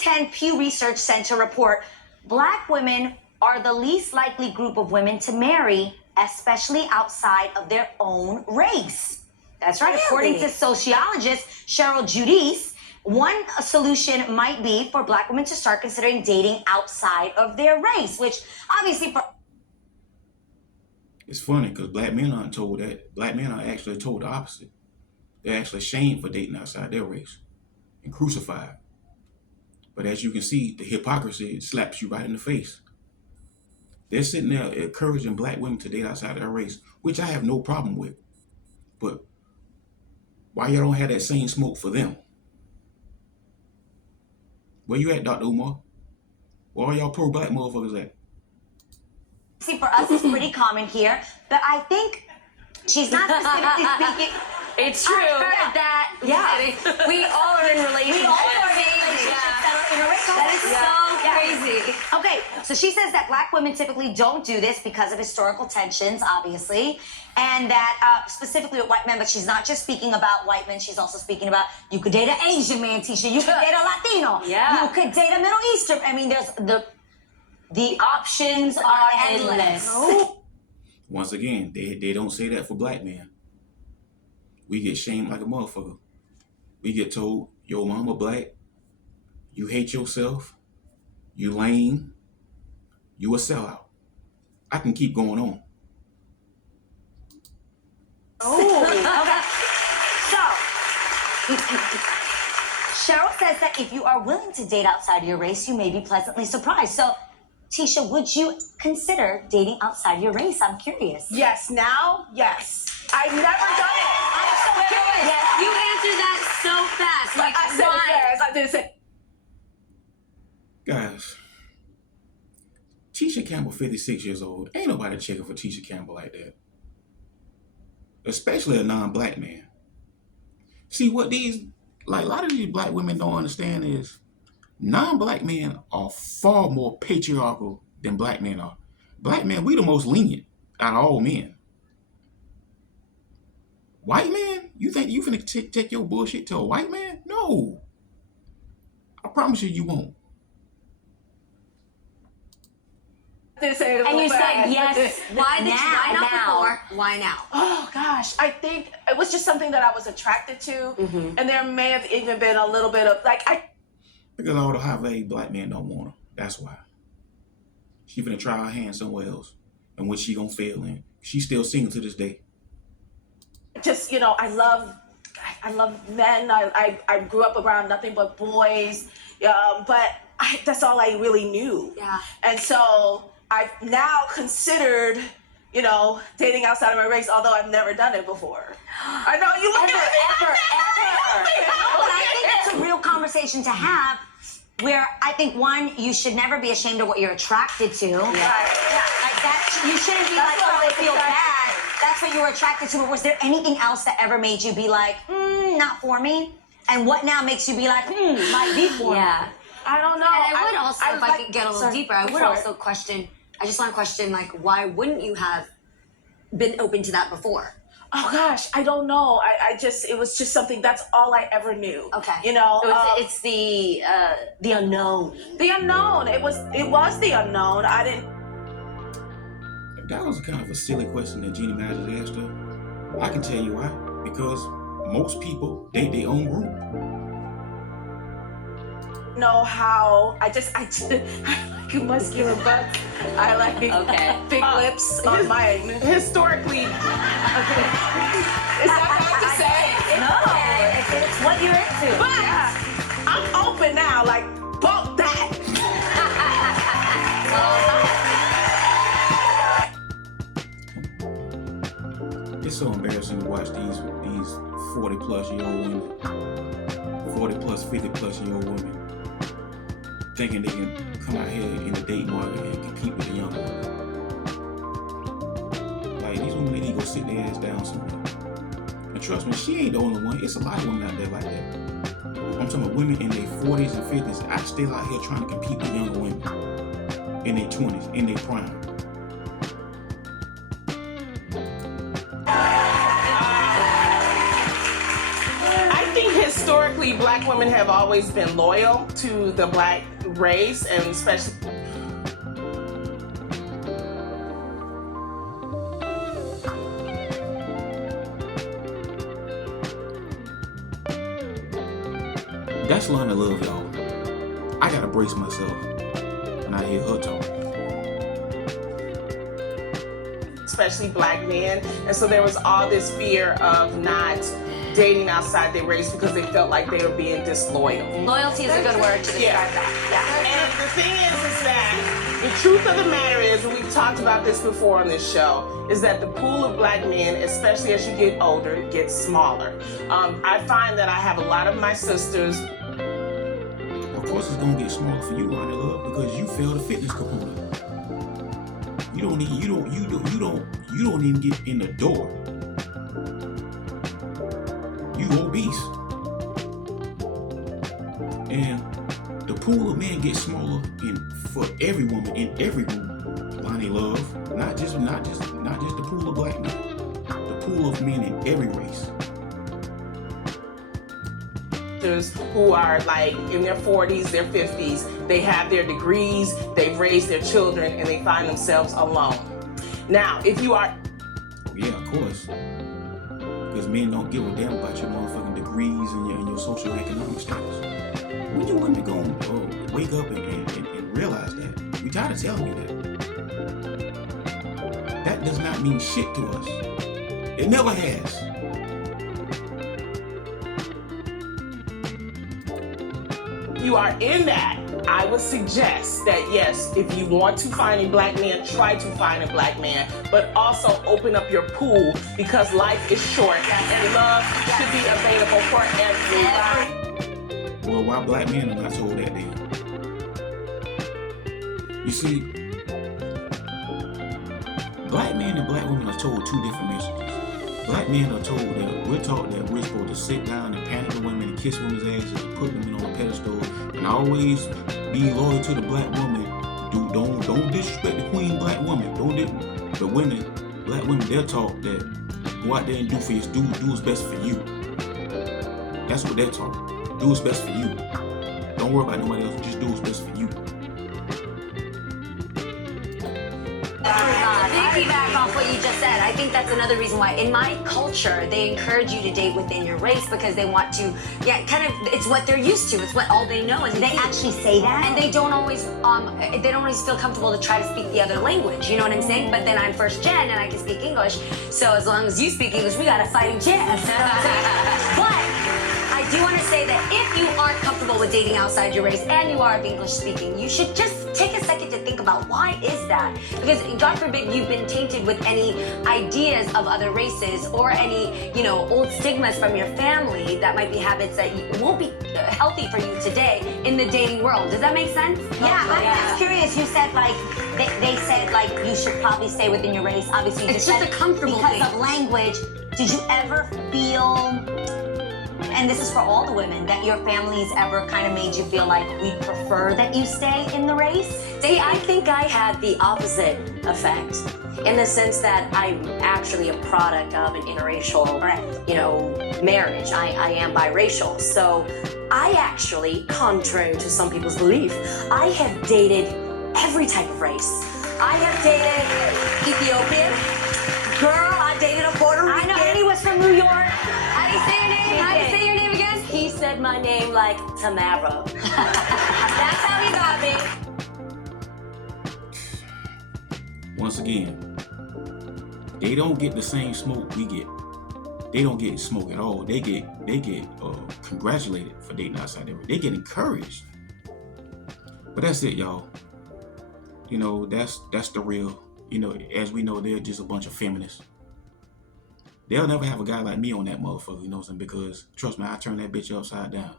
2010 Pew Research Center report, Black women are the least likely group of women to marry, especially outside of their own race. That's right. Really? According to sociologist Cheryl Giudice, one solution might be for Black women to start considering dating outside of their race, which obviously for... It's funny because Black men aren't told that. Black men are actually told the opposite. They're actually shamed for dating outside their race and crucified. But as you can see, the hypocrisy slaps you right in the face. They're sitting there encouraging Black women to date outside their race, which I have no problem with. But why y'all don't have that same smoke for them? Where you at, Dr. Umar? Where are y'all pro-Black motherfuckers at? See, for us, it's pretty common here, but I think she's not specifically speaking. It's true. I've heard that. Yeah. We all are in relationships. We all are in relationships that are interracial. That is so crazy. Okay, so she says that Black women typically don't do this because of historical tensions, obviously, and that specifically with white men, but she's not just speaking about white men, she's also speaking about you could date an Asian man, Tisha, you could date a Latino, yeah. You could date a Middle Eastern. I mean, there's the options are endless. Once again, they don't say that for Black men. We get shamed like a motherfucker. We get told, yo, mama Black, you hate yourself, you lame, you a sellout. I can keep going on. Okay. So, Cheryl says that if you are willing to date outside your race, you may be pleasantly surprised. So, Tisha, would you consider dating outside your race? I'm curious. Yes, now, yes. I've never done it. I'm so curious. You answered that so fast. Like, I said why? yes. I did say. Guys, Tisha Campbell, 56 years old. Ain't nobody checking for Tisha Campbell like that. Especially a non-Black man. See, what a lot of these Black women don't understand is non-Black men are far more patriarchal than Black men are. Black men, we the most lenient out of all men. White man? You think you finna take your bullshit to a white man? No. I promise you won't. And you said yes. Why not now. before? Why now? Oh gosh, I think it was just something that I was attracted to, and there may have even been a little bit of because all the high-value Black men don't want her. That's why. She finna try her hand somewhere else, and what she gonna fail in. She's still single to this day. Just I love men. I grew up around nothing but boys, but that's all I really knew. Yeah. And so I've now considered, dating outside of my race, although I've never done it before. I know you look ever. But I think it's a real conversation to have where I think, one, you should never be ashamed of what you're attracted to. Right. Yeah. Like that, you shouldn't be like, oh, I feel bad. That's what you were attracted to. But was there anything else that ever made you be like, not for me? And what now makes you be like, might be for me? Yeah. I don't know. And I would also, if I could get a little sorry, deeper, I would also question, I just want to question, like, why wouldn't you have been open to that before? Oh gosh, I don't know. It was just something, that's all I ever knew. Okay. So it's the unknown. The unknown. It was the unknown. I didn't. That was kind of a silly question that Jeannie Magic asked her. I can tell you why. Because most people date their own group. Know how I like muscular butts. I like big lips on mine. Historically, is that bad to say? No, it's what you're into. But I'm open now. Like bump that. It's so embarrassing to watch these 40 plus year old women, 40 plus, 50 plus year old women, thinking they can come out here in the date market and compete with the young women. Like, these women, they need to go sit their ass down somewhere. And trust me, she ain't the only one. It's a lot of women out there like that. I'm talking about women in their 40s and 50s, I still out here trying to compete with younger women in their 20s, in their prime. I think historically historically, black women have always been loyal to the black race, and especially. That's learning love, y'all. I gotta brace myself when I hear her talk. Especially black men, and so there was all this fear of not dating outside their race because they felt like they were being disloyal. Loyalty is a good word to describe that. Yeah. And the thing is that the truth of the matter is, and we've talked about this before on this show, is that the pool of black men, especially as you get older, gets smaller. I find that I have a lot of my sisters. Of course, it's gonna get smaller for you, honey love, because you fail the fitness component. You don't even get in the door. You obese. And the pool of men gets smaller for every woman in every room. Lonnie love, not just the pool of black men. The pool of men in every race. Who are like in their 40s, their 50s, they have their degrees, they've raised their children, and they find themselves alone. Now, if you are... Yeah, of course. Because men don't give a damn about your motherfucking degrees and your socioeconomic status. When you women gonna wake up and realize that? We tired of telling you that. That does not mean shit to us. It never has. You are in that, I would suggest that yes, if you want to find a black man, try to find a black man, but also open up your pool because life is short and love should be available for everybody. Well, why black men are not told that then? You see, black men and black women are told two different messages. Black men are told that we're taught that we're supposed to sit down and pander to women and kiss women's asses and put women on a pedestal and always be loyal to the black woman. Don't disrespect the queen black woman. The women, black women, they're taught that go out there and do what's best for you. That's what they're taught. Do what's best for you. Don't worry about nobody else. Just do what's best for you. Piggyback off what you just said, I think that's another reason why in my culture they encourage you to date within your race because they want to, it's what they're used to, it's what all they know, and They actually say that? and they don't always feel comfortable to try to speak the other language. You know what I'm saying? But then I'm first gen and I can speak English, so as long as you speak English, we got a fighting chance. But I do want to say that if you aren't comfortable with dating outside your race and you are of English speaking, you should just take a second to think about why is that? Because God forbid you've been tainted with any ideas of other races or any, old stigmas from your family that might be habits that won't be healthy for you today in the dating world. Does that make sense? Yeah, I'm just curious. You said they said you should probably stay within your race. Obviously, you It's just a comfortable because thing. of language. Did you ever feel, and this is for all the women, that your families ever kind of made you feel like we prefer that you stay in the race? See, I think I had the opposite effect in the sense that I'm actually a product of an interracial, marriage. I am biracial. So I actually, contrary to some people's belief, I have dated every type of race. I have dated Ethiopian. Girl, I dated a Puerto Rican. I know Eddie was from New York. How do you say your name? How do you say your name again? He said my name like Tamara. That's how he got me. Once again, they don't get the same smoke we get. They don't get smoke at all. They get congratulated for dating outside their race. They get encouraged. But that's it, y'all. That's the real. As we know, they're just a bunch of feminists. They'll never have a guy like me on that motherfucker, you know what I'm saying? Because, trust me, I turn that bitch upside down.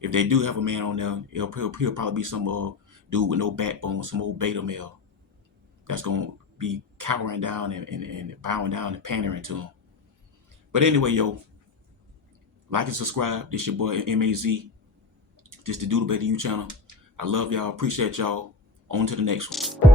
If they do have a man on there, he'll probably be some dude with no backbone, some old beta male that's going to be cowering down and bowing down and pandering to him. But anyway, yo, like and subscribe. This your boy, M-A-Z. This the Do the Better You channel. I love y'all. Appreciate y'all. On to the next one.